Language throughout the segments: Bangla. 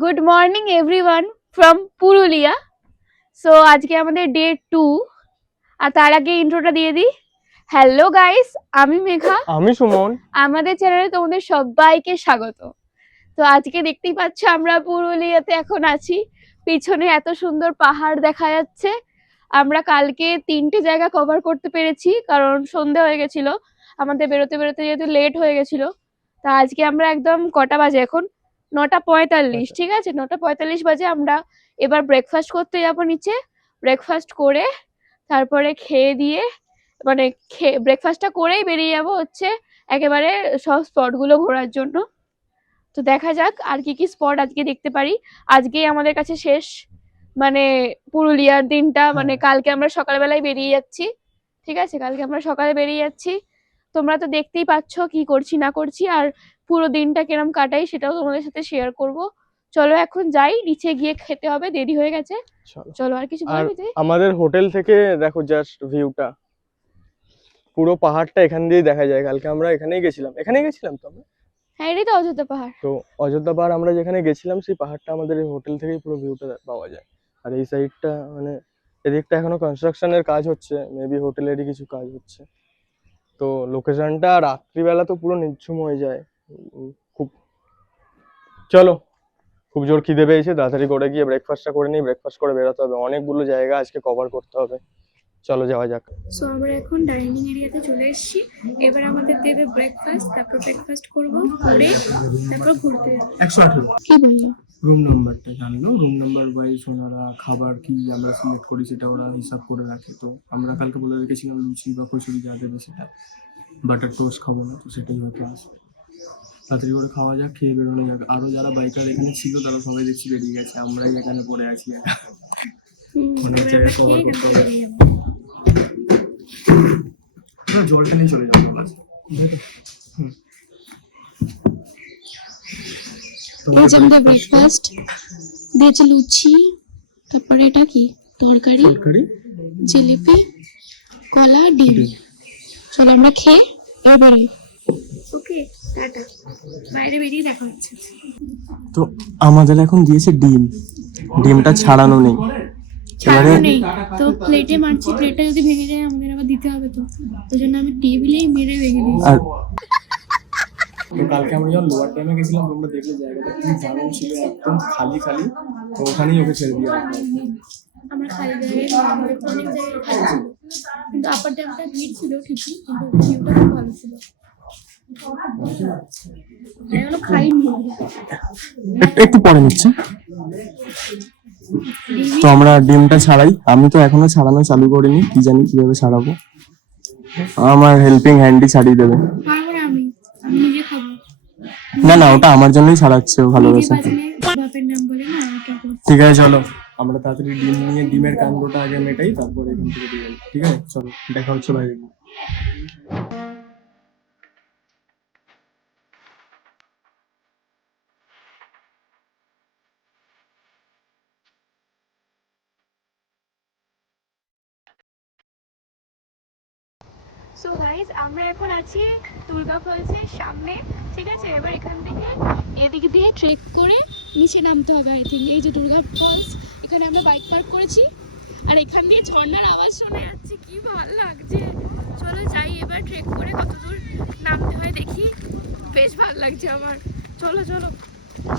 Good morning everyone from Purulia. So আজকে আমাদের ডে 2। আর তার আগে ইন্ট্রোটা দিয়ে দিই। হ্যালো গাইস, আমি মেঘা, আমি সুমন। আমাদের চ্যানেলে তোমাদের সবাইকে স্বাগত। তো আজকে দেখতেই পাচ্ছ আমরা পুরুলিয়াতে এখন আছি। পিছনে এত সুন্দর পাহাড় দেখা যাচ্ছে। আমরা কালকে 3টে জায়গা কভার করতে পেরেছি, কারণ সন্ধে হয়ে গেছিল আমাদের বেরোতে বেরোতে, যেহেতু লেট হয়ে গেছিল। তা আজকে আমরা একদম কটা বাজে এখন 9:45, ঠিক আছে, 9:45 বাজে আমরা এবার ব্রেকফাস্ট করতে যাবো নিচে। ব্রেকফাস্ট করে তারপরে খেয়ে দিয়ে, মানে ব্রেকফাস্টটা করেই বেরিয়ে যাবো হচ্ছে একেবারে সব স্পটগুলো ঘোরার জন্য। তো দেখা যাক আর কি কি স্পট আজকে দেখতে পারি। আজকেই আমাদের কাছে শেষ, মানে পুরুলিয়ার দিনটা, মানে কালকে আমরা সকালবেলায় বেরিয়ে যাচ্ছি। ঠিক আছে, কালকে আমরা সকালে বেরিয়ে যাচ্ছি। তোমরা তো দেখতেই পাচ্ছ কি করছি না করছি, আর পুরো দিনটা কিরম কাটাই সেটাও তোমাদের সাথে শেয়ার করব। চলো এখন যাই, নিচে গিয়ে খেতে হবে, দেরি হয়ে গেছে। চলো, আর কিছু বলবি তুই? আমাদের হোটেল থেকে দেখো জাস্ট ভিউটা, পুরো পাহাড়টা এখান দিয়ে দেখা যায়। কালকে আমরা এখানেই গেছিলাম তো আমরা। হ্যাঁ, এটাই তো অযোধ্যা পাহাড়। তো অযোধ্যা পাহাড় আমরা যেখানে গেছিলাম সেই পাহাড়টা আমাদের এই হোটেল থেকেই পুরো ভিউটা পাওয়া যায়। আর এই সাইডটা মানে এদিকটা এখনো কনস্ট্রাকশনের কাজ হচ্ছে, মেবি হোটেলেরই কিছু কাজ হচ্ছে। তো লোকেশনটা রাত্রিবেলা তো পুরো নিঝুম হয়ে যায়। খুব, চলো, খুব জোর খিদে পেয়েছে, তাড়াতাড়ি করে গিয়ে ব্রেকফাস্টটা করে নিই। ব্রেকফাস্ট করে বেরোতে হবে, অনেকগুলো জায়গা আজকে কভার করতে হবে। চলো যাওয়া যাক। সো আমরা এখন ডাইনিং এরিয়াতে চলে এসেছি। এবার আমাদের দেবে ব্রেকফাস্ট, তারপর ব্রেকফাস্ট করব, করে তারপর ঘুরতে যাব। 118 কি বললো? রুম নাম্বারটা জানলো, রুম নাম্বার ওয়াইজ ওনারা খাবার কি আমরা সিলেক্ট করি সেটা ওরা হিসাব করে রাখে। তো আমরা কালকে বলে রেখেছিলাম লুচি বা কচুরি যা দেবে সেটা, বাটার টোস্ট খাবো না, তো সেটাই হয়তো আসবে। তাড়াতাড়ি করে খাওয়া যাক, খেয়ে বেরোনো যাক। আরো যারা বাইকার এখানে ছিল তারা সবাই দেখছি বেরিয়ে গেছে, আমরাই এখানে পড়ে আছি একা। মনে হচ্ছে কভার করতে হবে। জলটা নিয়ে চলে যাবো বাস। এই যে আমাদের ব্রেকফাস্ট দিয়েছে লুচি, তারপরে এটা কি তরকারি, জিলিপি, কলা, ডিম। চলো আমরা খেয়ে এবার বেরোই। ওকে, টাটা, বাইরে বেরিয়ে দেখা হচ্ছে। তো আমাদের এখন দিয়েছে ডিম, ডিমটা ছাড়ানো নেই, ছাড়ানো নেই তো প্লেটে মারছি, প্লেটটা যদি ভেঙে যায় আমাদের আবার দিতে হবে। তো ওই জন্য আমি টেবিলেই মেরে ভেঙে দিয়েছি। আর তো কালকে আমরা যখন লোয়ার ড্যামে গেছিলাম তোমরা দেখলে জায়গাটা কি দারুণ ছিল, একদম খালি খালি। তো ওখানেই ওকে ছেড়ে দিয়ে আসবো। আমরা খালি জায়গায় আমাদের অনেক জায়গায় খালি ছিল, কিন্তু আপার ড্যামটা ভিড় ছিল ঠিকই, কিন্তু ভিউটা খুব ভালো ছিল। এখনো খাইনি, একটু পরে নিচ্ছে। তো আমরা ডিমটা ছাড়াই, আমি তো এখনো ছাড়ানো চালু করিনি, কি জানি কিভাবে ছাড়াবো। আমার হেল্পিং হ্যান্ডই ছাড়িয়ে দেবে। পারবো না, আমি আমি নিজে খাবো। না না, ওটা আমার জন্যই ছাড়াচ্ছে, ও ভালোবেসে। বাপের নাম বলে না, ওটা করছি। ঠিক আছে চলো, আমরা তাড়াতাড়ি ডিম নিয়ে ডিমের কাণ্ডটা আগে মেটাই, তারপরে এখান থেকে দিয়ে যাবো। ঠিক আছে চলো, দেখা হচ্ছে বাইরে। সো গাইস, আমরা এখন আছি দুর্গা ফলসের সামনে। ঠিক আছে, এবার এখান থেকে এদিক দিয়ে ট্রেক করে নিচে নামতে হবে। আই থিঙ্ক এই যে দুর্গা ফলস, এখানে আমরা বাইক পার্ক করেছি, আর এখান দিয়ে ঝর্ণার আওয়াজ শোনা যাচ্ছে, কি ভালো লাগছে। চলো যাই এবার ট্রেক করে কতদূর নামতে হয় দেখি, বেশ ভালো লাগছে আমার। চলো চলো,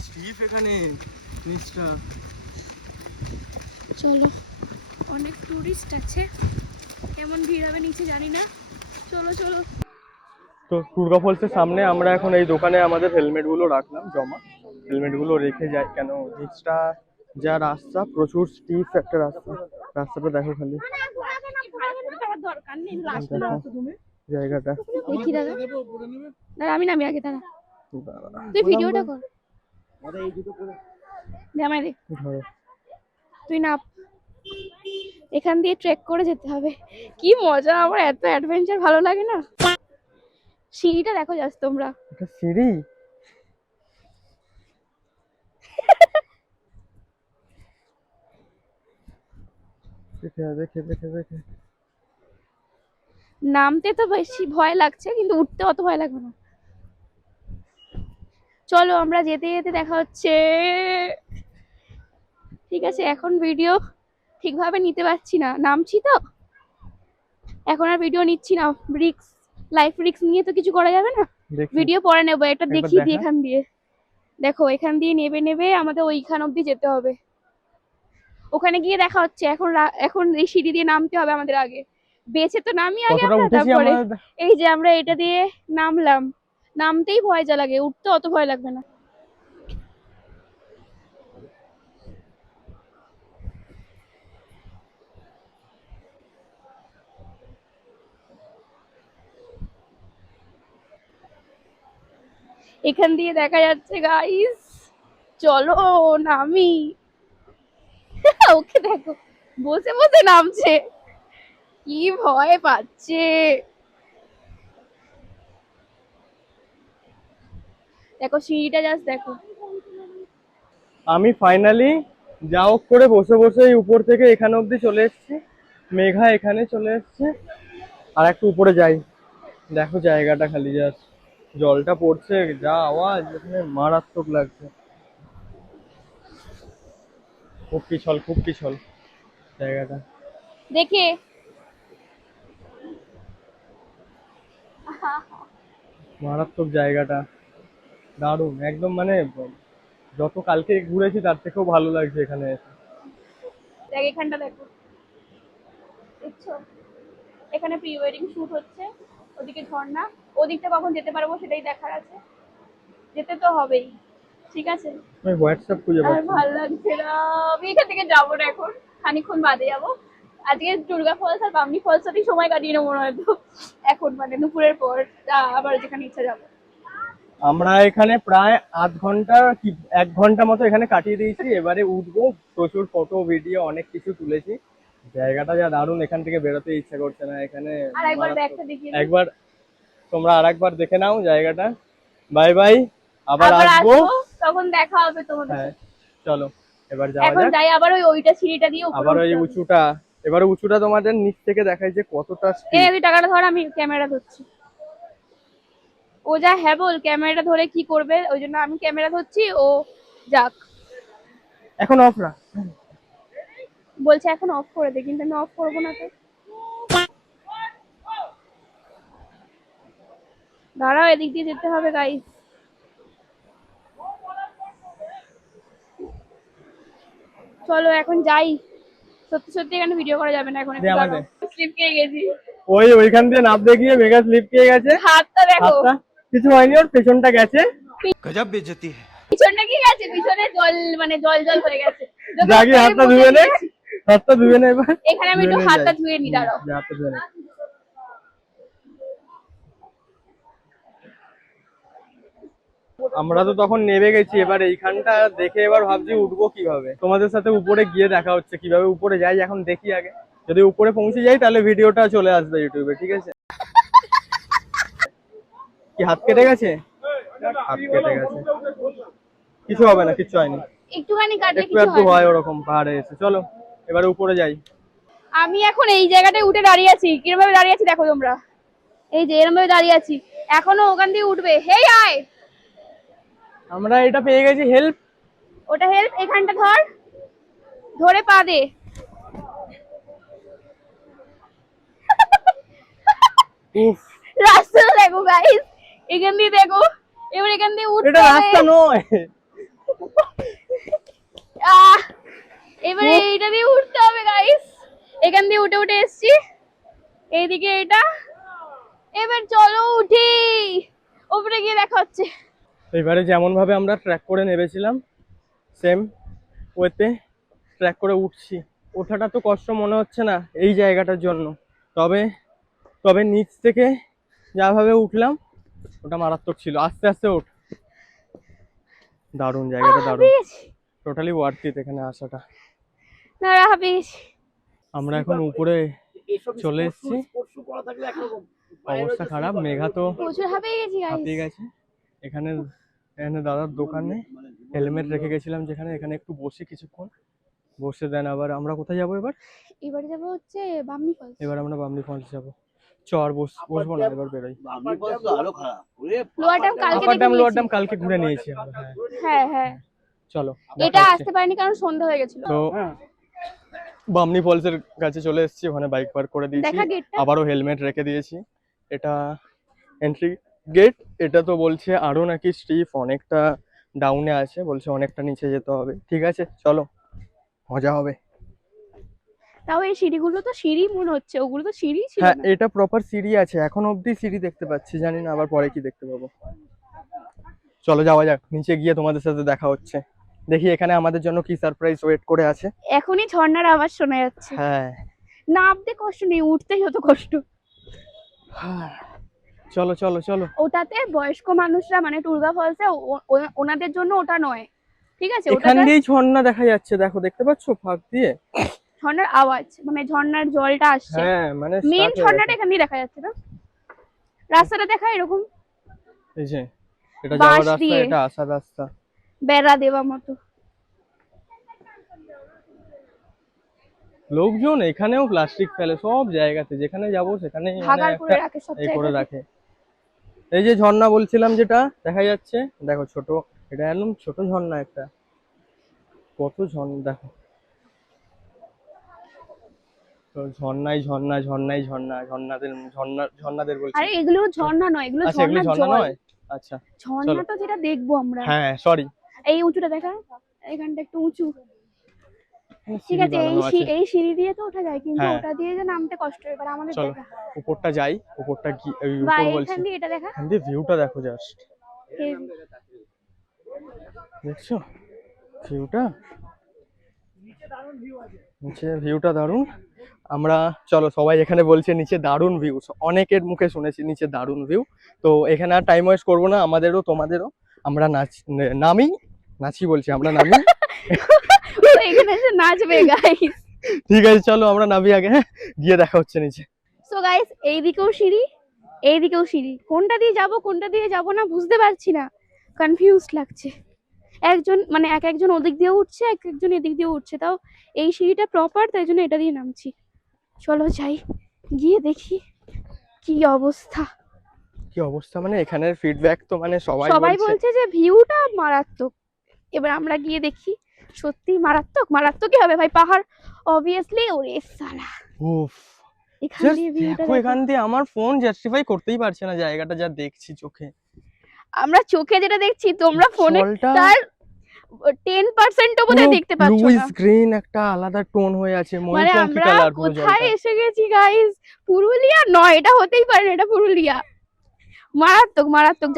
স্টিফ এখানে নিচটা। চলো, অনেক টুরিস্ট আছে, কেমন ভিড় হবে নিচে জানি না। চলো চলো। তো দুর্গা ফলসের সামনে আমরা এখন এই দোকানে আমাদের হেলমেট গুলো রাখলাম জমা। হেলমেট গুলো রেখে যাই, কেন নিচটা যা রাস্তা, প্রচুর স্টিফ একটা রাস্তা। রাস্তাটা দেখো খালি, জায়গাটা। দেখি দাদা, দাদা আমি নামি আগে, দাদা তুই ভিডিওটা কর, দে আমায় দে, তুই নাপ। এখান দিয়ে ট্রেক করে যেতে হবে, কি মজা, আমার এত অ্যাডভেঞ্চার ভালো লাগে না। সিঁড়িটা দেখো জাস্ট তোমরা, এটা সিঁড়ি। দেখে দেখে দেখে দেখে নামতে তো বেশি ভয় লাগছে, কিন্তু উঠতে অত ভয় লাগবে না। চলো আমরা যেতে যেতে দেখা হচ্ছে। ঠিক আছে, এখন ভিডিও ঠিকভাবে নিতে পারছি না, নামছি তো এখন আর ভিডিও নিচ্ছি না, রিক্স, লাইফ রিক্স নিয়ে তো কিছু করা যাবে না। দেখি ভিডিও পরে নেবো, এটা একবার দেখিয়ে দিই দেখা। এখান দিয়ে। দেখো এখান দিয়ে নেবে নেবে আমাদের ওইখান অব্দি যেতে হবে, ওখানে গিয়ে দেখা হচ্ছে। এখন এখন এই সিঁড়ি দিয়ে নামতে হবে আমাদের, আগে বেঁচে তো নামি আগে কতটা আমরা, উঠেছি তারপরে আমরা। এই যে আমরা এটা দিয়ে নামলাম, নামতেই ভয় যা লাগে, উঠতে অত ভয় লাগবে না। এখান দিয়ে দেখা যাচ্ছে গাইস, চলো নামি। ওকে দেখো বসে বসে নামছে, কি ভয় পাচ্ছে। দেখো সিঁড়িটা জাস্ট দেখো। আমি ফাইনালি যা হোক করে বসে বসে এই উপর থেকে এখানে অবধি চলে এসেছি। মেঘা এখানে চলে এসেছে, আর একটু উপরে যাই। দেখো জায়গাটা খালি, জাস্ট জলটা পড়ছে, যা আওয়াজ এখানে মারাত্মক লাগছে। খুব পিছল জায়গাটা, দেখে মারাত্মক জায়গাটা, দারুণ একদম, মানে যত কালকে ঘুরেছি তার থেকেও ভালো লাগছে এখানে এসে। দেখ এখানটা দেখো, দেখছো এখানে প্রি ওয়েডিং শুট হচ্ছে, ওদিকে ঝর্ণা, ওদিকটা কখন যেতে পারবো সেটাই দেখার আছে, যেতে তো হবেই। ঠিক আছে, আমি হোয়াটসঅ্যাপ খুঁজে আর পাচ্ছি না। ভালো লাগছে না, আমি এখান থেকে যাবো না এখন, খানিকক্ষণ বাদে যাবো। আজকে দুর্গা ফলস আর বামনি ফলস সাথেই সময় কাটিয়ে নেবো মনে হয়তো, এখন মানে দুপুরের পর আবার যেখানে ইচ্ছা যাবো। আমরা এখানে প্রায় আধ ঘন্টা কি 1 ঘন্টা মতো এখানে কাটিয়ে দিয়েছি। এবারে উঠবো, প্রচুর ফটো ভিডিও অনেক কিছু তুলেছি। জায়গাটা যা দারুণ, এখান থেকে বেরোতে ইচ্ছা করছে না এখানে। আর একবার মারাত্মক। ব্যাগটা দেখিয়ে দিই। একবার তোমরা আরেকবার দেখে নাও জায়গাটা। বাই বাই, আবার আবার আসবো। আসবো, তখন দেখা হবে তোমাদের হ্যাঁ সাথে। চলো এবার যাওয়া এখন যাক। যাই, আবার ওইটা সিঁড়িটা দিয়ে উপরে আবার ওই উঠতে হবে। উঁচুটা, এবারে উঁচুটা তোমাদের নিচ থেকে দেখাই যে কতটা এই স্পিড। তুই টাকাটা ধর, আমি ক্যামেরা ধরছি। ও যা হ্যাঁ বল, ক্যামেরাটা ধরে কি করবে, ওই জন্য আমি ক্যামেরা ধরছি, ও যাক। এখন অফ না। বলছে এখন অফ করে দে, কিন্তু আমি অফ করবো না তো। দাঁড়াও, এদিক দিয়ে যেতে হবে গাইস। চলো এখন যাই, সত্যি সত্যি এখানে ভিডিও করা যাবে না এখন, একটু দাঁড়াও, স্লিপ খেয়ে গেছি। ওইখান দিয়ে নামতে গিয়ে মেগা স্লিপ খেয়ে গেছে। হাতটা দেখো। হাতটা কিছু হয়নি, ওর পেছনটা গেছে। गजब बेइज्जती है। পিছনটা কি গেছে, পিছনে জল মানে জল জল হয়ে গেছে। যখন জাগি আমি হাতটা মুছে ধুয়ে নে, দিয়েছি, হাতটা ধুয়ে নে এবার। এখানে আমি একটু ধুয়ে নে হাতটা যাই। ধুয়ে নি, দাঁড়াও। যা, হাতটা ধুয়ে নে। আমরা তো তখন নেমে গেছি, এবার এইখানটা দেখে এবার ভাবছি উঠবো কিভাবে। তোমাদের সাথে উপরে গিয়ে দেখা হচ্ছে, কিভাবে উপরে যাই এখন দেখি আগে। যদি উপরে পৌঁছে যাই তাহলে ভিডিওটা চলে আসবে ইউটিউবে, ঠিক আছে? কি হাত কেটে গেছে? হাত কেটে গেছে, কিছু হবে না, কিছু হয়নি। একটুখানি কাটলে একটু কিছু একটু হয় হয় না। ওরকম পাহাড়ে এসে। চলো এবারে উপরে যাই। আমি এখন এই জায়গাটায় উঠে দাঁড়িয়ে আছি, কিরম ভাবে দাঁড়িয়ে আছি দেখো তোমরা, এই যে এরম ভাবে দাঁড়িয়ে আছি, এখনো ওখান দিয়ে উঠবে। হেই আয়, আমরা এটা পেয়ে গেছি, হেল্প। ওটা হেল্প, এখানটা ধর, ধরে পা দে। উফ, রাস্তাটা দেখো গাইস, এখান দিয়ে দেখো, এবার এখান দিয়ে উঠতে এটা হবে। রাস্তা নয়। আহ, এবার এইটা দিয়ে উঠতে হবে গাইস, এখান দিয়ে উঠে উঠে এসছি, এইদিকে এটা। এবার চলো উঠি, উপরে গিয়ে দেখা হচ্ছে। এবারে যেমন ভাবে আমরা ট্র্যাক করে নেমেছিলাম, সেম ওয়েতে ট্র্যাক করে উঠছি। ওঠাটা তো কষ্ট মনে হচ্ছে না এই জায়গাটার জন্য, তবে তবে নিচ থেকে যাভাবে উঠলাম ওটা মারাত্মক ছিল। আস্তে আস্তে ওঠ, দারুণ জায়গাটা, দারুণ, টোটালি ওয়ার্থ ইট এখানে আসাটা। না হাফিজ, আমরা এখন উপরে চলে এসেছি, অবস্থা খারাপ। মেঘা তো প্রচুর হাঁপিয়ে গেছি হাঁপিয়ে গাইস। গেছে। এখানে এখানে দাদার দোকানে হেলমেট রেখে গেছিলাম যেখানে, এখানে একটু বসি কিছুক্ষণ, বসে দেন। আবার আমরা কোথায় যাবো এবার? এবারে যাবো হচ্ছে বামনি ফলস। এবার আমরা বামনি ফলস যাবো। চর বসবো না, এবার বেরোই। লোয়ার ড্যাম কালকে আপার দেখে ড্যাম লোয়ার নিয়েছি। ড্যাম কালকে ঘুরে নিয়েছি আমরা। হ্যাঁ হ্যাঁ হ্যাঁ, চলো এটা দেখা হচ্ছে। আসতে পারিনি কারণ সন্ধ্যা হয়ে গেছিল। তো বামনি ফলসের কাছে চলে এসেছি, ওখানে বাইক পার্ক করে দিয়েছি, দেখা গেটটা। আবারও হেলমেট রেখে দিয়েছি। এটা এন্ট্রি গেট। এটা তো বলছে আরো নাকি স্টিফ, অনেকটা ডাউনে আছে, বলছে অনেকটা নিচে যেতে হবে। ঠিক আছে চলো, মজা হবে। তাও এই সিঁড়িগুলো তো সিঁড়ি মনে হচ্ছে, ওগুলো তো সিঁড়ি ছিল হ্যাঁ না। এটা প্রপার সিঁড়ি আছে, এখন অবধি সিঁড়ি দেখতে পাচ্ছি, জানি না আবার পরে কি দেখতে পাবো। চলো যাওয়া যাক, নিচে গিয়ে তোমাদের সাথে দেখা হচ্ছে। দেখি এখানে আমাদের জন্য কি সারপ্রাইজ ওয়েট করে আছে। এখনই ঝর্ণার আওয়াজ শোনা যাচ্ছে। হ্যাঁ নামতে কষ্ট নেই, উঠতেই হতো কষ্ট। চলো চলো চলো। ওটাতে বয়স্ক মানুষরা মানে টুরগা ফলসে ওনাদের জন্য ওটা নয়, ঠিক আছে? এখান ওটাতে দিয়েই ঝর্ণা দেখা যাচ্ছে, দেখো দেখতে পাচ্ছো ফাঁক দিয়ে। ঝর্ণার আওয়াজ মানে ঝর্ণার জলটা আসছে। হ্যাঁ মানে মেন start হয়ে ঝর্ণাটা গেছে। এখান দিয়ে দেখা যাচ্ছে না, রাস্তাটা দেখা এরকম এই যে এটা বাঁশ যাওয়ার রাস্তা, দিয়ে এটা আসার রাস্তা। বেড়া দেওয়া মতো। লোকজন এখানেও প্লাস্টিক ফেলে সব জায়গাতে, যেখানে যাবো সেখানে মানে ভাগাড় করে একটা রাখে সব এই করে জায়গায়। রাখে। এই যে ঝর্ণা বলছিলাম যেটা দেখা যাচ্ছে, দেখো ছোট, এটা একদম ছোট ঝর্ণা একটা, কত ঝর্ণা দেখো। তো ঝর্ণাই ঝর্ণা, ঝর্ণাই ঝর্ণা, ঝর্ণাদের বলছি। আরে এগুলো ঝর্ণা নয়, এগুলো আচ্ছা এগুলো ঝর্ণার ঝর্ণা জল। নয়, আচ্ছা চলো। ঝর্ণাটা যেটা দেখবো আমরা, হ্যাঁ সরি, এই উঁচুটা দেখা, এখানটা একটু উঁচু। ঠিক সিঁড়ি আছে, বানানো আছে। এই সিঁড়ি দিয়ে তো ওঠা যায়, কিন্তু হ্যাঁ ওটা দিয়ে যে নামতে কষ্ট, এবার আমাদের চলো দেখা। উপরটা যাই, উপরটা কি এই বা উপর এখান বলছি, দিয়ে এটা দেখা। এখান দিয়ে ভিউটা দেখো জাস্ট, হেভি। দেখছো ভিউটা, নিচে ভিউটা দারুণ। আমরা চলো সবাই এখানে বলছে নিচে দারুণ ভিউ, অনেকের মুখে শুনেছি নিচে দারুণ ভিউ। তো এখানে আর টাইম ওয়েস্ট করবো না, আমাদেরও তোমাদেরও। আমরা নামি, নাচি বলছি, আমরা নামি। ও এখানে এসে নাচবে গাইস। ঠিক আছে চলো আমরা নামি আগে, হ্যাঁ গিয়ে দেখা হচ্ছে নিচে। সো গাইস, এইদিকেও সিঁড়ি, এইদিকেও সিঁড়ি, কোনটা দিয়ে যাব কোনটা দিয়ে যাব না বুঝতে পারছি না, কনফিউজ লাগছে। একজন মানে এক একজন ওদিক দিয়ে উঠছে, এক একজন এদিক দিয়ে উঠছে, তাও এই সিঁড়িটা প্রপার, তাই জন্য এটা দিয়ে নামছি। চলো যাই, গিয়ে দেখি কি অবস্থা। কি অবস্থা মানে এখানের ফিডব্যাক তো মানে সবাই সবাই বলছে। বলছে যে ভিউটা মারাত্মক। এবার আমরা গিয়ে দেখি সত্যি মারাত্মক। মারাত্মকই হবে ভাই, পাহাড় অবভিয়াসলি। ওরে সালা, উফ, এখান জাস্ট দিয়ে ভিউটা দেখো দেখো। এখান দিয়ে, আমার ফোন জাস্টিফাই করতেই পারছে না জায়গাটা যা দেখছি চোখে। আমরা চোখে যেটা দেখছি, তোমরা ফোনে জলটা তার 10% পুরো বোধহয় দেখতে পাচ্ছ ব্লুইশ না। গ্রিন একটা আলাদা টোন হয়ে আছে, মানে ময়ূরপঙ্খী আমরা কালার পুরো কোথায় জলটা। এসে গেছি গাইস? পুরুলিয়া নয়, এটা হতেই পারে না, এটা পুরুলিয়া। মারাত্মক মারাত্মক।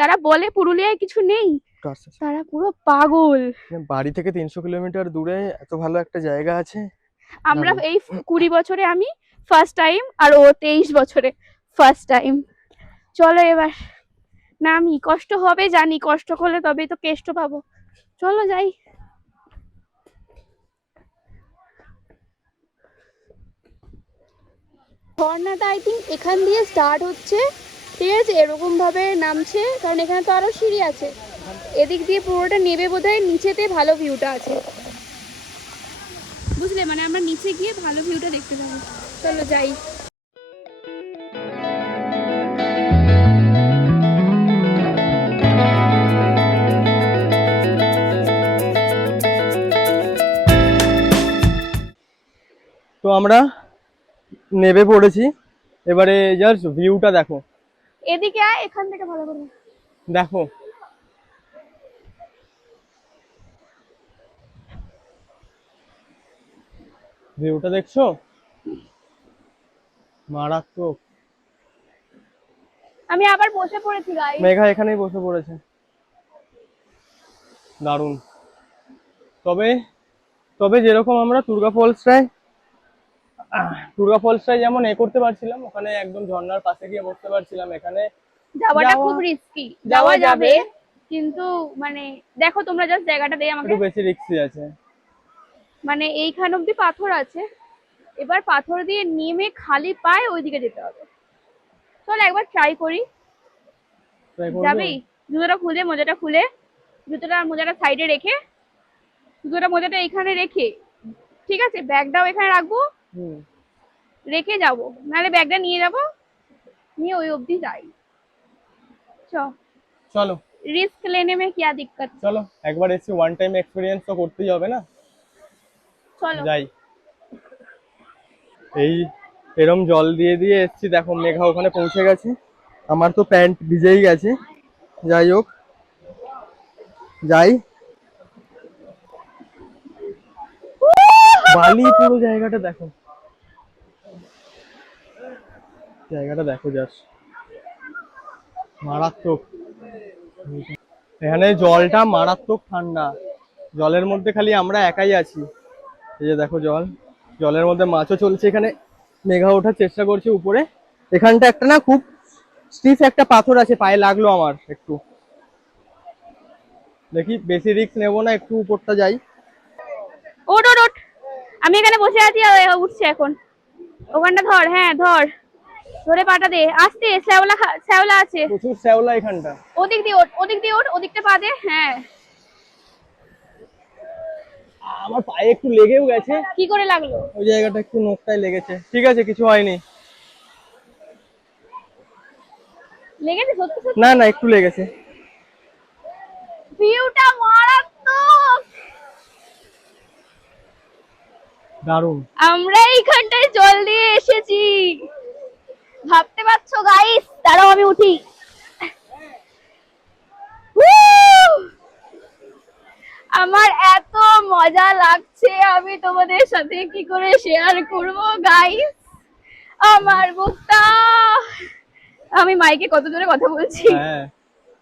যারা বলে পুরুলিয়ায় কিছু নেই, একটু আস্তে আস্তে। তারা পুরো পাগল। মানে বাড়ি থেকে 300 কিলোমিটার দূরে এত ভালো একটা জায়গা আছে। আমরা দারুণ। এই 20 বছরে আমি ফার্স্ট টাইম, আর ও 23 বছরে ফার্স্ট টাইম। চলো এবার নামি, কষ্ট হবে জানি, কষ্ট করলে তবেই তো কেষ্ট পাবো। চলো যাই। ঝর্ণাটা আই থিঙ্ক এখান দিয়ে স্টার্ট হচ্ছে, ঠিক আছে? এরকম ভাবে নামছে, কারণ এখানে তো আরো সিঁড়ি আছে। এদিক দিয়ে পুরোটা নেবে বোধহয়, নিচেতে ভালো ভিউটা আছে, বুঝলে? মানে আমরা নিচে গিয়ে ভালো ভিউটা দেখতে পাবো। চলো যাই। তো আমরা নেবে পড়েছি, এবারে জাস্ট ভিউটা দেখো, এদিকে আয়, এখান থেকে ভালো করে দেখো ভিউটা দেখছো, মারাত্মক। আমি আবার বসে পড়েছি গাইস। মেঘা এখানেই বসে পড়েছে, দারুণ। তবে তবে যেরকম আমরা টুরগা ফলসটায় যেমন করতে পারছিলাম, ওখানে একদম ঝর্ণার পাশে গিয়ে বসতে পারছিলাম, এখানে যাওয়াটা খুব রিস্কি। যাওয়া যাওয়া যাবে, যাবে, কিন্তু মানে দেখো তোমরা জাস্ট জায়গাটা দেই আমাকে। একটু বেশি রিস্কি আছে। মানে এইখান অব্দি পাথর আছে, এবার পাথর দিয়ে নেমে খালি পায়ে ওইদিকে যেতে হবে। চল একবার ট্রাই করি। ট্রাই করবে? যাবি? জুতোটা খুলে, মোজাটা খুলে, জুতোটা আর মোজাটা সাইডে রেখে, জুতোটা মোজাটা এখানে রেখে, ঠিক আছে, ব্যাগটাও এখানে রাখবো, হুম রেখে যাব, নাহলে ব্যাগটা নিয়ে যাব, নিয়ে ওই অবধি যাই। চ। চলো। रिस्क लेने में क्या दिक्कत। চলো একবার এসে ওয়ান টাইম এক্সপিরিয়েন্স তো করতেই হবে না, চলো যাই। এই এরম জল দিয়ে দিয়ে এসছি, দেখো মেঘা ওখানে পৌঁছে গেছে, আমার তো প্যান্ট ভিজেই গেছে। যাই হোক, যাই। বালি পুরো জায়গাটা দেখো, জায়গাটা দেখো জাস্ট মারাত্মক। এখানে জলটা মারাত্মক ঠান্ডা, জলের মধ্যে খালি আমরা একাই আছি। এই যে দেখো জল, জলের মধ্যে মাছও চলছে। এখানে মেঘা ওঠার চেষ্টা করছে উপরে, এখানটা একটা না খুব স্টিফ একটা পাথর আছে, পায়ে লাগলো আমার একটু। দেখি বেশি রিস্ক নেবো না, একটু উপরটা যাই। ওঠ ওঠ ওঠ, আমি এখানে বসে আছি আর ও উঠছে এখন। ওখানটা ধর, হ্যাঁ ধর, ধরে পাটা দে আস্তে, শ্যাওলা শ্যাওলা আছে প্রচুর শ্যাওলা এখানটা। ওদিক দিয়ে ওঠ, ওদিক দিয়ে ওঠ, ওদিকটা পা দে। হ্যাঁ আমার পায়ে একটু লেগেও গেছে। কি করে লাগলো? ওই জায়গাটা একটু নখটায় লেগেছে, ঠিক আছে কিছু হয়নি। লেগেছে সত্যি সত্যি? না না একটু লেগেছে। ভিউটা মারাত্মক, দারুণ। আমরা এইখানটায় জল দিয়ে এসেছি, ভাবতে পারছো গাইস? দাঁড়াও আমি উঠি। আমার এত মজা লাগছে, আমি তোমাদের সাথে কি করে শেয়ার করব গাইস। আমার বুকটা, আমি মাইকে কত জোরে কথা বলছি, হ্যাঁ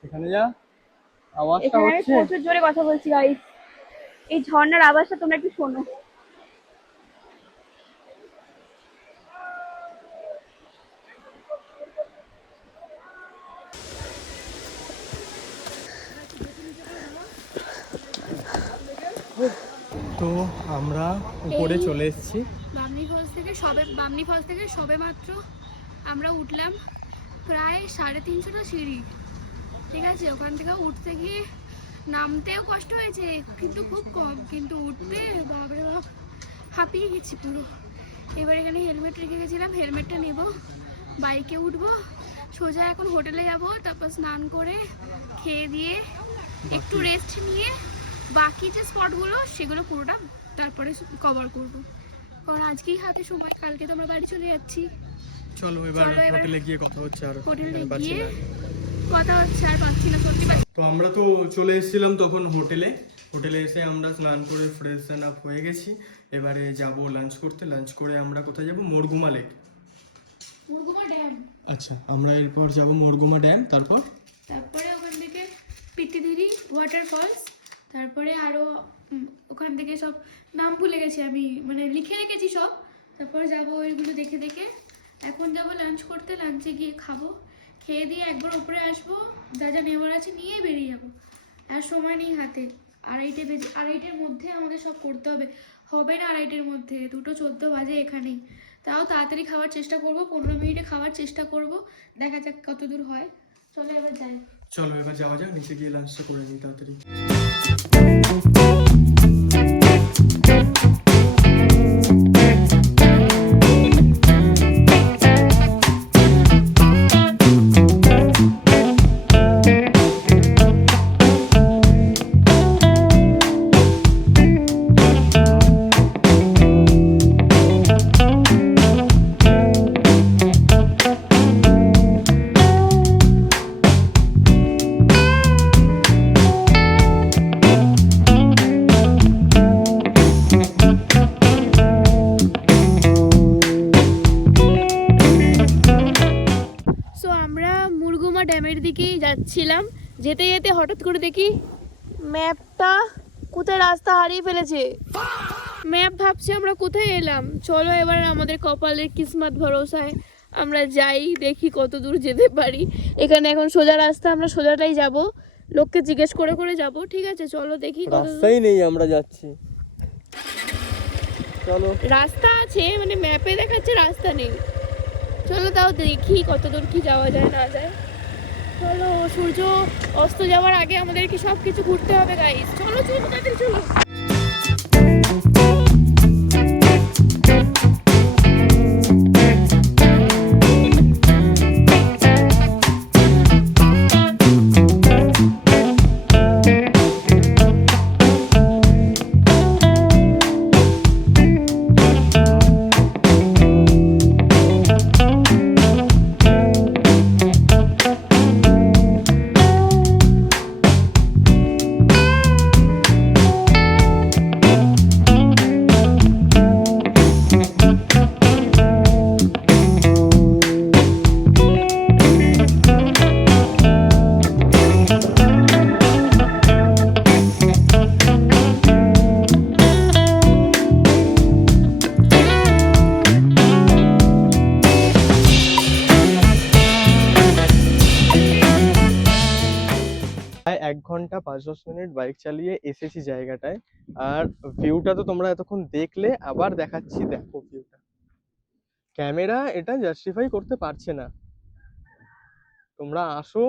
এখানে যা আওয়াজটা এখানে আমি হচ্ছে। প্রচুর জোরে কথা বলছি গাইস। এই ঝর্ণার আওয়াজটা তোমরা একটু শোনো। তো আমরা উপরে চলে এসেছি। বামনি ফলস থেকে সবে মাত্র আমরা উঠলাম, প্রায় 350টা সিঁড়ি, ঠিক আছে। ওখান থেকে উঠতে গিয়ে নামতেও কষ্ট হয়েছে কিন্তু খুব কম, কিন্তু উঠতে বাপরে বাপ হাঁপিয়ে গেছি পুরো। এবার এখানে হেলমেট রেখে গেছিলাম, হেলমেটটা নেব, বাইকে উঠবো, সোজা এখন হোটেলে যাব, তারপর স্নান করে খেয়ে দিয়ে একটু রেস্ট নিয়ে বাকি যে স্পটগুলো সেগুলো পুরোটা তারপরে কভার করব, কারণ আজকেই হাতে সময়, কালকে তো আমরা বাড়ি চলে যাচ্ছি। চলো এবার হোটেলে গিয়ে কথা হচ্ছে। আর হোটেলে গিয়ে কথা হচ্ছে, আর পাচ্ছি না সত্যি। তো আমরা তো চলে এসেছিলাম তখন হোটেলে। হোটেলে এসে আমরা স্নান করে ফ্রেশ আপ হয়ে গেছি। এবারে যাব লাঞ্চ করতে। লাঞ্চ করে আমরা কোথায় যাব? মরগুমা লেক। মুরগুমা ড্যাম। আচ্ছা আমরা এরপর যাব মরগুমা ড্যাম, তারপরে ওখান থেকে পিতিদিরি ওয়াটারফলস, তারপরে আরো ওখান থেকে সব নাম ভুলে গেছি আমি, মানে লিখে রেখেছি সব। তারপরে যাব ওইগুলো দেখে দেখে। এখন যাব লাঞ্চ করতে, লাঞ্চে গিয়ে খাবো, খেয়ে দিয়ে একবার উপরে আসবো, যা যা নেওয়ার আছে নিয়ে বেরিয়ে যাবো। আর সময় নেই হাতে, আড়াইটের মধ্যে আমাদের সব করতে হবে। হবে না আড়াইটের মধ্যে, 2:14 বাজে এখানেই। তাও তাড়াতাড়ি খাওয়ার চেষ্টা করব, 15 মিনিটে খাওয়ার চেষ্টা করব, দেখা যাক কত দূর হয়। চলো এবার যাই। চলো এবার যাওয়া যাক, নিচে গিয়ে লাঞ্চটা করে নিই তাড়াতাড়ি। ড্যামের দিকেই যাচ্ছিলাম, যেতে যেতে হঠাৎ করে দেখি ম্যাপটা কোথায় রাস্তা হারিয়ে ফেলেছে। ম্যাপ ভাবছি আমরা কোথায় এলাম। চলো এবার আমাদের কপালের কিসমত ভরসায় আমরা যাই, দেখি কত দূর যেতে পারি। এখানে এখন সোজা রাস্তা, আমরা সোজাটাই যাব, লোককে জিজ্ঞেস করে করে যাব, ঠিক আছে। চলো দেখি, রাস্তাই নেই, আমরা যাচ্ছি। চলো, রাস্তা আছে মানে ম্যাপে দেখাচ্ছে রাস্তা নেই। চলো তাও দেখি কত দূর কি যাওয়া যায় না যায়। চলো, সূর্য অস্ত যাওয়ার আগে আমাদেরকে সব কিছু ঘুরতে হবে গাইস। চলো চলো তাড়াতাড়ি চলো। 1 ঘন্টা 5-10 মিনিট বাইক চালিয়ে এসেছি জায়গাটায়। আর ভিউটা তো তোমরা এতক্ষণ দেখলে, আবার দেখাচ্ছি, দেখো ভিউটা। ক্যামেরা এটা জাস্টিফাই করতে পারছে না। তোমরা আসো,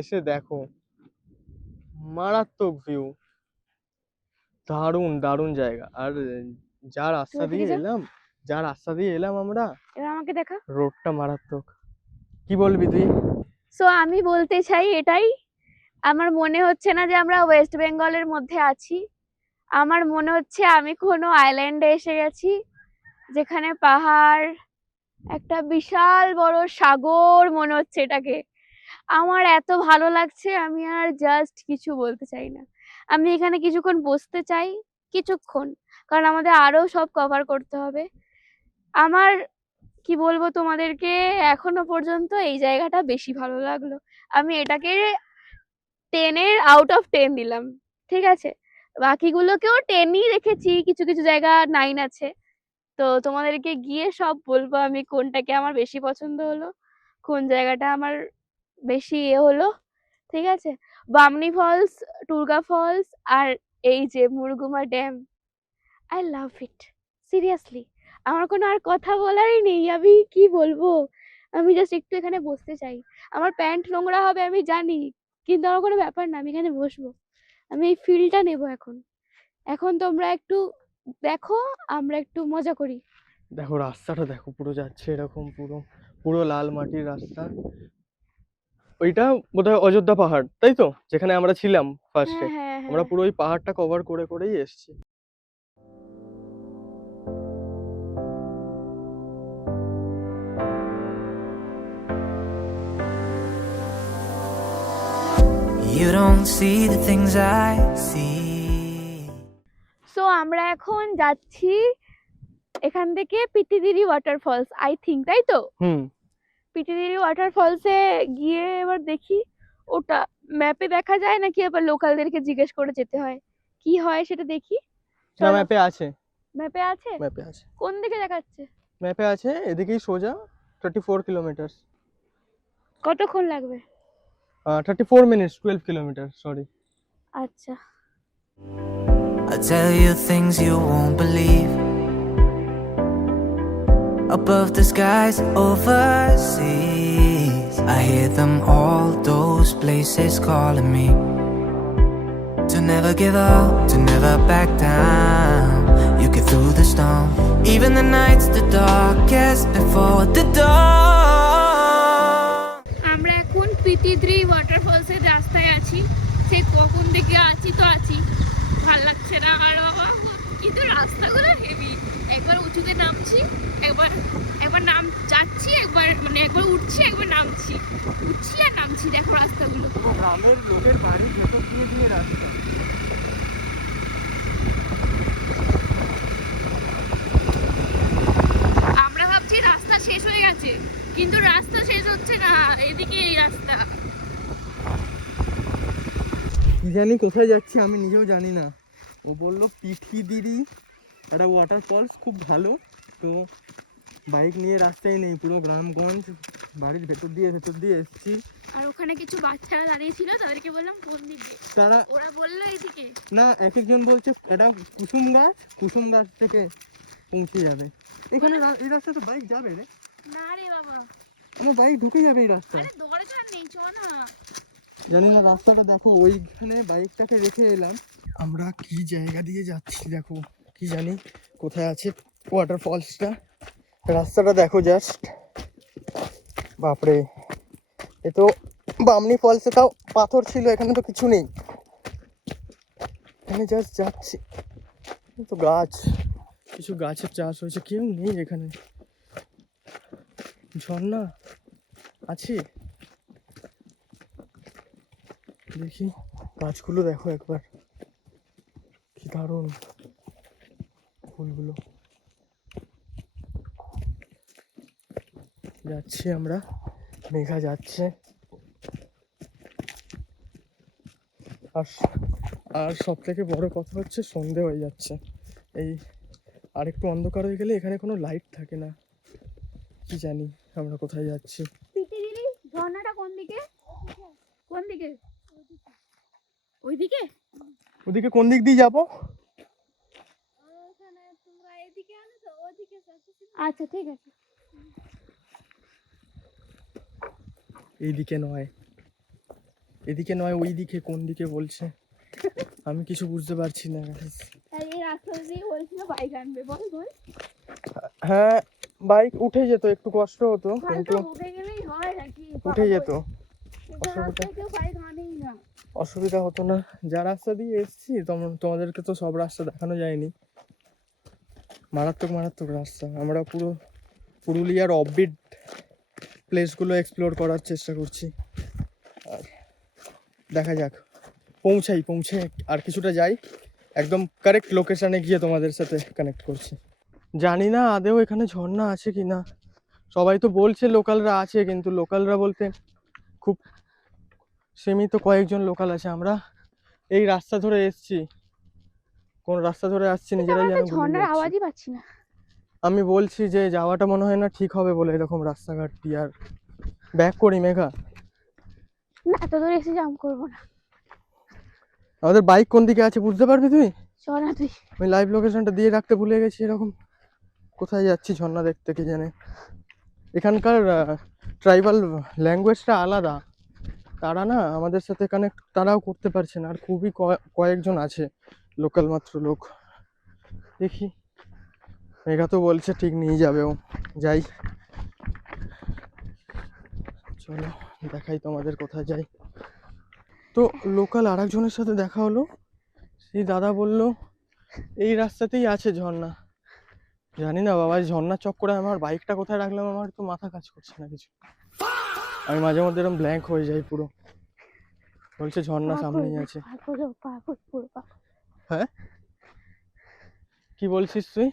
এসে দেখো, মারাত্মক ভিউ, দারুণ দারুণ জায়গা। আর যা রাস্তা তুমি দিয়ে দেখেছো? এলাম, আমরা, এবার আমাকে দেখা। রোডটা মারাত্মক। কি বলবি তুই? সো আমি বলতে চাই এটাই, আমার মনে হচ্ছে না যে আমরা ওয়েস্ট বেঙ্গলের মধ্যে আছি। আমার মনে হচ্ছে আমি কোনো আইল্যান্ডে এসে গেছি, যেখানে পাহাড়, একটা বিশাল বড় সাগর মনে হচ্ছে এটাকে। আমার এত ভালো লাগছে, আমি আর জাস্ট কিছু বলতে চাই না। আমি এখানে কিছুক্ষণ বসতে চাই, কিছুক্ষণ, কারণ আমাদের আরো সব কভার করতে হবে। আমার কি বলবো তোমাদেরকে, এখনো পর্যন্ত এই জায়গাটা বেশি ভালো লাগলো। আমি এটাকে 10 আউট অফ 10 দিলাম, ঠিক আছে। বাকিগুলোকেও 10ই রেখেছি, কিছু কিছু জায়গা 9 আছে। তো তোমাদেরকে গিয়ে সব বলবো আমি কোনটাকে আমার বেশি পছন্দ হলো, কোন জায়গাটা আমার বেশি হলো, ঠিক আছে। বামনি ফলস, টুরগা ফলস, আর এই যে Murguma dam, I love it, seriously. আমার কোনো আর কথা বলারই নেই, আমি কি বলবো। আমি জাস্ট একটু এখানে বসতে চাই। আমার প্যান্ট নোংরা হবে আমি জানি, কিন্তু আমার কোনো ব্যাপার না, আমি এখানে বসবো। আমি এই ফিলটা নেবো এখন। এখন তোমরা একটু দেখো, আমরা একটু মজা করি। দেখো রাস্তাটা দেখো, পুরো যাচ্ছে এরকম, পুরো পুরো লাল মাটির রাস্তা। ওইটা বোধহয় অযোধ্যা পাহাড়, তাই তো, যেখানে আমরা ছিলাম ফার্স্টে। হ্যাঁ হ্যাঁ আমরা হ্যাঁ। পুরো ওই পাহাড়টা কভার করে করেই এসেছি। You don't see the things I see. So আমরা এখন যাচ্ছি এখান থেকে পিতিদিরি ওয়াটারফলস, আই থিঙ্ক, তাই তো। হুম। পিতিদিরি ওয়াটারফলসে গিয়ে এবার দেখি ওটা ম্যাপে দেখা যায় নাকি আবার লোকালদেরকে জিজ্ঞেস করে যেতে হয়, কি হয় সেটা দেখি। না, চলো। ম্যাপে আছে, ম্যাপে আছে? ম্যাপে আছে, কোন দিকে দেখাচ্ছে? ম্যাপে আছে, এদিকেই সোজা 34 কিলোমিটার। কতক্ষণ লাগবে? 34 মিনিটস, 12 কিলোমিটার, সরি। আচ্ছা। I'll tell you things you won't believe. Above the skies, overseas, I hear them all, those places calling me. To never give up, to never back down. You get through the storm, even the nights the darkest before the dawn. আমরা এখন পিতিদ্রি ওয়াটারফলসের রাস্তায় আছি। সে কখন থেকে আছি তো আছি, ভাল লাগছে না আর বাবা, কিন্তু রাস্তাগুলো হেভি। একবার উঁচুতে নামছি, একবার একবার যাচ্ছি, একবার উঠছি, একবার নামছি, উঠছি আর নামছি। দেখো রাস্তাগুলো, গ্রামের লোকের বাড়ির ভেতর দিয়ে দিয়ে রাস্তা। আমরা ভাবছি রাস্তা শেষ হয়ে গেছে, কিন্তু রাস্তা শেষ হচ্ছে না, এদিকে এই রাস্তা। কি জানি কোথায় যাচ্ছি, আমি নিজেও জানি না। ও বললো পিঠিদিরি একটা ওয়াটারফলস খুব ভালো, তো বাইক নিয়ে রাস্তায় নেই, পুরো গ্রামগঞ্জ বাড়ির ভেতর দিয়ে এসেছি। আর ওখানে কিছু বাচ্চারা দাঁড়িয়ে ছিল, তাদেরকে বললাম কোন দিকে, তারা ওরা বললো এইদিকে। না, এক একজন বলছে এটা কুসুম গাছ থেকে পৌঁছে যাবে এখানে। এই রাস্তা তো বাইক যাবে রে? না রে বাবা, আমার বাইক ঢুকে যাবে এই রাস্তায়। আরে দরকার নেই, চ না। জানি না, রাস্তাটা দেখো, ওইখানে বাইকটাকে রেখে এলাম। আমরা কি জায়গা দিয়ে যাচ্ছি দেখো, কি জানি কোথায় আছে ওয়াটারফলসটা। রাস্তাটা দেখো জাস্ট, বাপরে। এ তো বামনি ফলসে তাও পাথর ছিল, এখানে তো কিছু নেই। এখানে জাস্ট যাচ্ছি, তো গাছ, কিছু গাছের চাষ হয়েছে, কেউ নেই এখানে। ঝর্ণা আছে, দেখি গাছগুলো দেখো একবার, কি দারুণ ফুলগুলো। যাচ্ছি আমরা, মেঘা যাচ্ছে, আর সব থেকে বড় কথা হচ্ছে সন্ধে হয়ে যাচ্ছে। এই আরেকটু অন্ধকার হয়ে গেলে এখানে কোনো লাইট থাকে না। কি জানি আমরা কোথায় যাচ্ছি। পিতিদিরি ঝর্ণাটা কোন দিকে? কোন দিকে? ওদিকে কোন দিক দিয়ে যাবো? আচ্ছা ঠিক আছে। এইদিকে নয়, এদিকে নয়, ওই দিকে। কোন দিকে বলছে আমি কিছু বুঝতে পারছি না। এই রাস্তা দিয়ে বলছিল বাইক আনবে, বল বল। হ্যাঁ, বাইক উঠে যেত, একটু কষ্ট হতো কিন্তু হালকা উঠে গেলেই হয় নাকি? উঠে যেত, এটা রাস্তায় কেউ বাইক আনেই না। অসুবিধা হতো না। যা রাস্তা দিয়ে এসছি তোমাদেরকে তো সব রাস্তা দেখানো যায়নি। মারাত্মক মারাত্মক রাস্তা। আমরা পুরো পুরুলিয়ার অফবিট প্লেসগুলো এক্সপ্লোর করার চেষ্টা করছি। আর দেখা যাক, পৌঁছে আর কিছুটা যাই, একদম কারেক্ট লোকেশনে গিয়ে তোমাদের সাথে কানেক্ট করছি। জানি না আদেও এখানে ঝর্ণা আছে কি না। সবাই তো বলছে লোকালরা আছে, কিন্তু লোকালরা বলতে খুব সীমিত কয়েকজন লোকাল আছে। আমরা এই রাস্তা ধরে এসছি, কোন রাস্তা ধরে আসছি নিজেরাই আমরা জানি, তো ভুলে ঝর্ণার যাচ্ছি। আওয়াজই পাচ্ছি না। আমি বলছি যে যাওয়াটা মনে হয় না ঠিক হবে বলে, এরকম রাস্তাঘাট দিয়ে। আর ব্যাক করি মেঘা, না এত দূরে এসে জাম করবো না। আমাদের বাইক কোন দিকে আছে বুঝতে পারবি তুই? চল না তুই। আমি লাইভ লোকেশনটা দিয়ে রাখতে ভুলে গেছি। এরকম কোথায় যাচ্ছি ঝর্ণা দেখতে কে জানে। এখানকার ট্রাইবাল ল্যাঙ্গুয়েজটা আলাদা, তারা না আমাদের সাথে কানেক্ট তারাও করতে পারছে না। আর খুবই কয়েকজন আছে লোকাল মাত্র লোক। দেখি, মেঘা তো বলছে ঠিক নিয়ে যাবে ও, যাই চলো দেখাই তোমাদের কোথায় যাই। তো লোকাল আর একজনের সাথে দেখা হলো, সেই দাদা বলল এই রাস্তাতেই আছে ঝর্ণা। জানি না বাবা, ঝর্ণার চক্করে আমার বাইকটা কোথায় রাখলাম, আমার তো মাথা কাজ করছে না কিছু। আমি মাঝে মধ্যে এরকম ব্ল্যাঙ্ক হয়ে যাই পুরো। বলছে ঝর্ণা সামনেই আছে। হ্যাঁ, কি বলছিস তুই?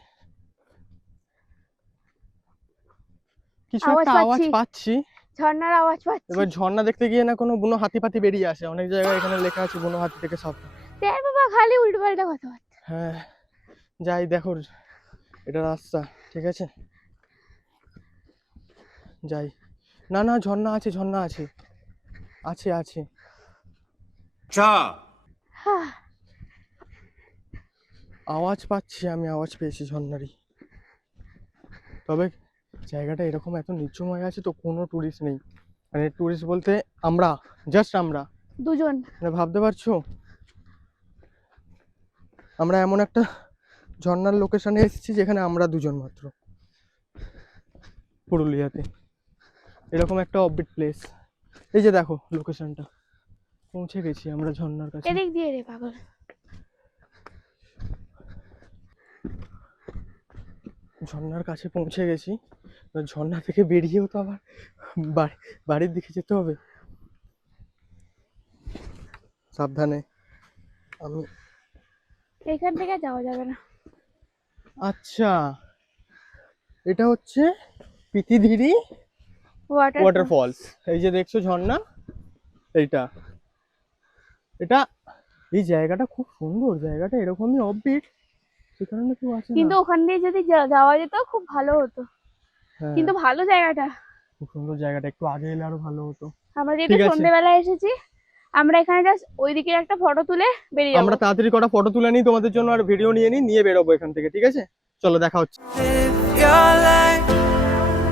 কিছু একটা আওয়াজ পাচ্ছি, ঝর্ণার আওয়াজ পাচ্ছি। এবার ঝর্ণা দেখতে গিয়ে না কোনো বুনো হাতি পাতি বেরিয়ে আসে। অনেক জায়গায় এখানে লেখা আছে বুনো হাতি থেকে সাবধান। দেখ বাবা, খালি উল্টো পাল্টা কথাবার্তা। হ্যাঁ, যাই, দেখো এটা রাস্তা, ঠিক আছে যাই। না না, ঝর্ণা আছে, ঝর্ণা আছে, আছে আছে। अच्छा আওয়াজ পাচ্ছি আমি, আওয়াজ পেয়েছি ঝর্ণারই। তবে জায়গাটা এরকম এত নিচুময় আছে তো কোনো টুরিস্ট নেই। মানে টুরিস্ট বলতে আমরা, জাস্ট আমরা দুজন। মানে ভাবতে পারছো, আমরা এমন একটা ঝর্ণার লোকেশনে এসেছি যেখানে আমরা দুজন মাত্র পুরুলিয়াতে। এরকম একটা অফবিট প্লেস। এই যে দেখো লোকেশনটা, পৌঁছে গেছি আমরা ঝর্ণার কাছে। এদিক দিয়ে রে পাগল। ঝর্ণার কাছে পৌঁছে গেছি। ঝর্ণা থেকে বেরিয়েও তো আবার বাড়ির দিকে যেতে হবে, সাবধানে। আমি এখান থেকে যাওয়া যাবে না। আচ্ছা, এটা হচ্ছে পিতিধিরি ওয়াটারফলস। এই যে দেখছো ঝর্ণা, এইটা এটা এই জায়গাটা খুব সুন্দর। জায়গাটা এরকমই অফবিট, সে কারণে কেউ আসে না। কিন্তু ওখান দিয়ে যদি যাওয়া যেত খুব ভালো হতো। হ্যাঁ, কিন্তু ভালো জায়গাটা, খুব সুন্দর জায়গাটা, একটু আগে এলে আরো ভালো হতো। আমরা যেহেতু ঠিক আছে। সন্ধ্যেবেলা এসেছি, আমরা এখানে জাস্ট ওইদিকে একটা ফটো তুলে বেরিয়ে যাবো। আমরা তাড়াতাড়ি কটা ফটো তুলে নিই তোমাদের জন্য, আর ভিডিও নিয়ে বেরোবো এখান থেকে, ঠিক আছে? চলো, দেখা হচ্ছে। Live your life,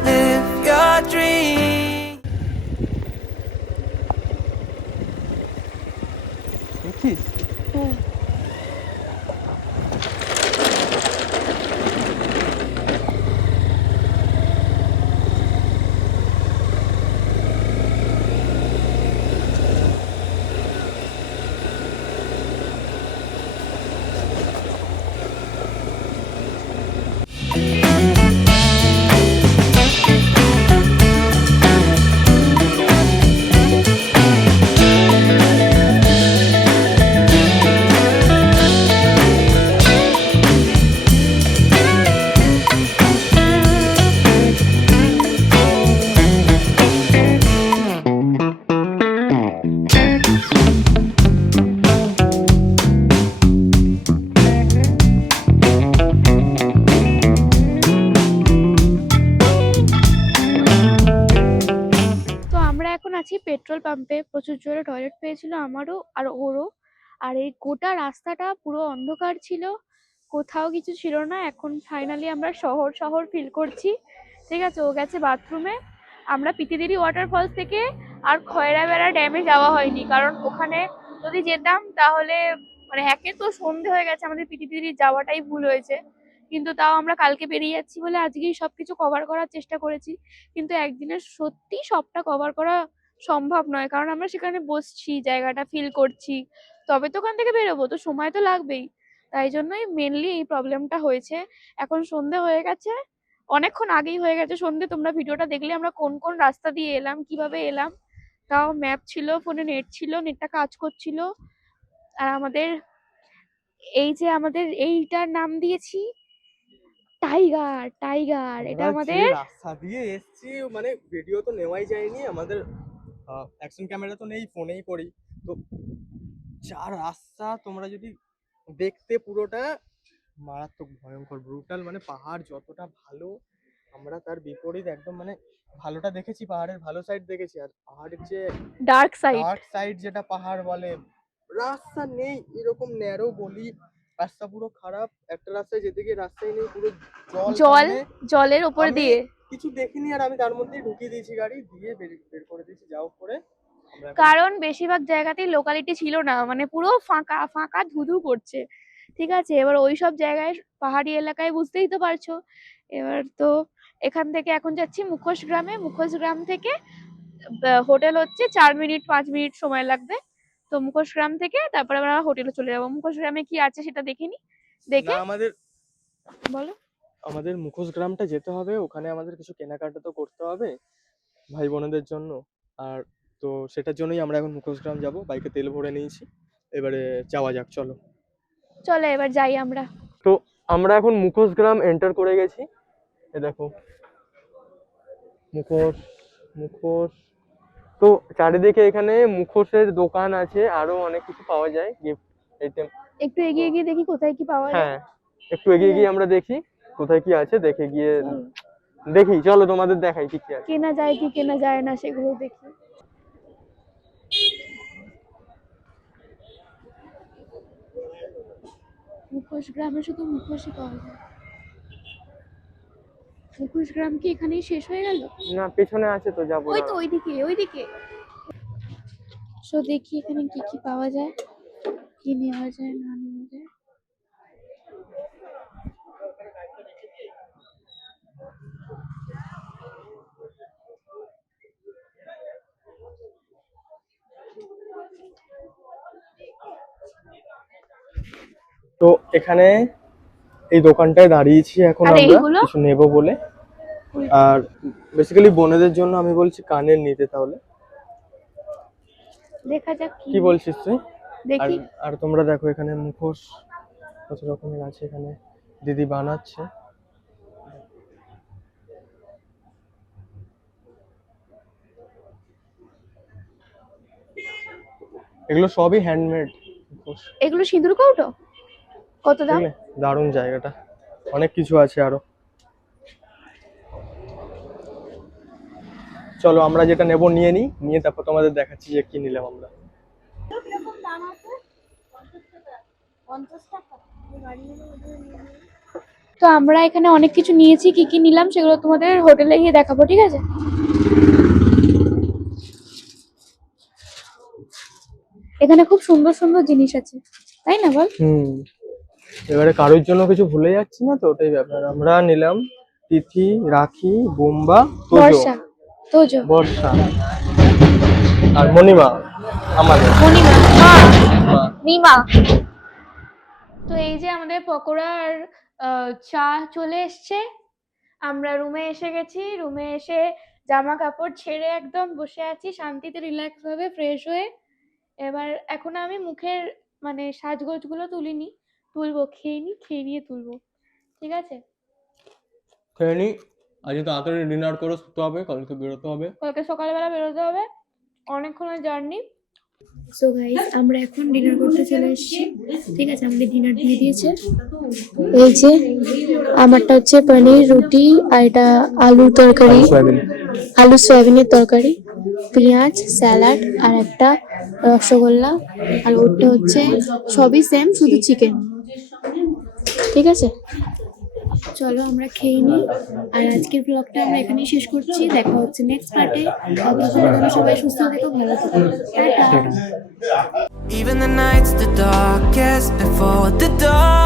live your dream. বুঝছিস? হ্যাঁ। পেট্রোল পাম্পে প্রচুর জোরে টয়লেট পেয়েছিল আমারও আর ওরও। আর এই গোটা রাস্তাটা পুরো অন্ধকার ছিল, কোথাও কিছু ছিল না। এখন ফাইনালি আমরা শহর শহর ফিল করছি। ঠিক আছে, ও গেছে বাথরুমে। আমরা পিতিদিরি ওয়াটারফলস থেকে আর খয়রাবেড়া ড্যামে যাওয়া হয়নি, কারণ ওখানে যদি যেতাম তাহলে মানে একে তো সন্ধে হয়ে গেছে, আমাদের পিতিদিরি যাওয়াটাই ভুল হয়েছে। কিন্তু তাও আমরা কালকে বেরিয়ে যাচ্ছি বলে আজকেই সবকিছু কভার করার চেষ্টা করেছি। কিন্তু একদিনে সত্যি সবটা কভার করা সম্ভব নয়, কারণ আমরা সেখানে বসছি, জায়গাটা ফিল করছি, তবে তো ওখান থেকে বেরোবো, তো সময় তো লাগবেই। তাই জন্যই মেনলি এই প্রবলেমটা হয়েছে। এখন সন্ধে হয়ে গেছে, অনেকক্ষণ আগেই হয়ে গেছে সন্ধে। তোমরা ভিডিওটা দেখলে আমরা কোন কোন রাস্তা দিয়ে এলাম, কিভাবে এলাম। তাও ম্যাপ ছিল, ফোনে নেট ছিল, নেটটা কাজ করছিল। আর আমাদের এই যে আমাদের এইটার নাম দিয়েছি টাইগার। টাইগার এটা আমরা যে আমাদের রাস্তা দিয়ে এসেছি মানে ভিডিও তো নেওয়াই যায়নি, আমাদের অ্যাকশন ক্যামেরা তো নেই, ফোনেই করি। তো যা রাস্তা তোমরা যদি দেখতে পুরোটা মারাত্মক ভয়ঙ্কর ব্রুটাল, মানে পাহাড় যতটা ভালো আমরা তার বিপরীত একদম, মানে ভালোটা দেখেছি, পাহাড়ের ভালো সাইড দেখেছি, আর পাহাড়ের যে ডার্ক সাইড। ডার্ক সাইড যেটা পাহাড় বলে, রাস্তা নেই, এরকম ন্যারো গলি, রাস্তা পুরো খারাপ। একটা রাস্তায় যেতে গিয়ে রাস্তায় নেই, পুরো জল জল, সামনে। জলের উপর আমি দিয়ে কিছু দেখিনি, আর আমি তার মধ্যেই ঢুকিয়ে দিয়েছি গাড়ি, দিয়ে বের করে দিয়েছি যাও করে। আমরা এখন- কারণ বেশিরভাগ জায়গাতেই লোকালিটি ছিল না, মানে পুরো ফাঁকা ফাঁকা ধুধু করছে। ঠিক আছে, এবার ওই সব জায়গায় পাহাড়ি এলাকায় বুঝতেই তো পারছো। এবার তো এখান থেকে এখন যাচ্ছি মুখোশ গ্রামে। মুখোশ গ্রাম থেকে হোটেল হচ্ছে 4 মিনিট 5 মিনিট সময় লাগবে। তো মুখোশ গ্রাম থেকে তারপরে আমরা হোটেলে চলে যাবো। মুখোশ গ্রামে কি আছে সেটা দেখে নি, দেখে না, আমাদের বলো। আমাদের মুখোশ গ্রামটা যেতে হবে, ওখানে আমাদের কিছু কেনাকাটা তো করতে হবে ভাই বোনেদের জন্য। আর তো সেটার জন্যই আমরা এখন মুখোশ গ্রাম যাবো, বাইকে তেল ভরে নিয়েছি, এবারে যাওয়া যাক, চলো। চলো এবার যাই আমরা। তো আমরা এখন মুখোশ গ্রাম এন্টার করে গেছি। এ দেখো মুখোশ, মুখোশ। তো চারিদিকে এখানে মুখোশের দোকান আছে, আরো অনেক কিছু পাওয়া যায়, গিফট আইটেম। একটু এগিয়ে গিয়ে দেখি কোথায় কি পাওয়া যায়। হ্যাঁ, একটু এগিয়ে গিয়ে আমরা দেখি কোথায় কি আছে, দেখে গিয়ে দেখি, চলো তোমাদের দেখাই কি কি আছে। কেনা যায় কি কেনা যায় না সেগুলো দেখি। মুখোশ গ্রামে শুধু মুখোশই পাওয়া যায়। মুখোশ গ্রাম কি এখানেই শেষ হয়ে গেল? না, পেছনে আছে তো, যাবো ওই না। তো ওইদিকে ওইদিকে। সো দেখি এখানে কি কি পাওয়া যায়, কি নেওয়া যায় না নেওয়া যায়। তো এখানে এই দোকানটায় দাঁড়িয়েছি এখন আর আমরা এইগুলো? কিছু নেবো বলে। আর বেসিক্যালি বোনেদের জন্য আমি বলছি কানের নিতে, তাহলে দেখা যাক কি বলছিস তুই? আর দেখি। আর তোমরা দেখো এখানে মুখোশ কত রকমের আছে, এখানে দিদি বানাচ্ছে। এগুলো সবই হ্যান্ডমেড মুখোশ। এগুলো সিঁদুর কৌটো, কত দাম? বুঝলে? দারুণ জায়গাটা, অনেক কিছু আছে আরো। চলো আমরা যেটা নেব নিয়ে নিই, নিয়ে তারপর তোমাদের দেখাচ্ছি যে কি নিলাম আমরা। তো আমরা এখানে অনেক কিছু নিয়েছি, কি কি নিলাম সেগুলো তোমাদের হোটেলে গিয়ে দেখাবো, ঠিক আছে? এখানে খুব সুন্দর সুন্দর জিনিস আছে, তাই না বল? এবারে কারোর জন্য কিছু ভুলে যাচ্ছি না, তো ওটাই ব্যাপার। আমরা নিলাম তিথি, রাখি, বোম্বা, বর্ষা, তোজো, বর্ষা আর মণিমা, আমাদের মণিমা, মা। নিমা। তো এই যে আমাদের পকোড়া আর চা চলে এসছে। আমরা রুমে এসে গেছি, রুমে এসে জামা কাপড় ছেড়ে একদম বসে আছি শান্তিতে, রিল্যাক্স ভাবে, ফ্রেশ হয়ে। এবার এখন আমি মুখের মানে সাজগোজ গুলো তুলিনি, তুলবো, খেয়ে নিয়ে তুলবো, ঠিক আছে? খেয়ে নি, আজকে তাড়াতাড়ি ডিনার করে শুতে হবে, কালকে বেরোতে হবে। কালকে সকালবেলা বেরোতে হবে, অনেকক্ষণের জার্নি। সো গাইস আমরা এখন ডিনার করতে চলে এসেছি, ঠিক আছে? আমাদের ডিনার দিয়ে দিয়েছে। এই যে আমারটা হচ্ছে পনির রুটি, আর এটা আলুর তরকারি, আলু সয়াবিনের তরকারি, পেঁয়াজ, স্যালাড আর একটা রসগোল্লা, আর ওটা হচ্ছে সবই সেম, শুধু চিকেন। ঠিক আছে, চলো আমরা খেয়ে নিই। আর আজকের ব্লগটা আমরা এখানেই শেষ করছি। দেখা হচ্ছে নেক্সট পার্টে। ততক্ষণ সবাই সুস্থ থেকো, ভালো থেকো। Tata. Even the nights the darkest before the dawn.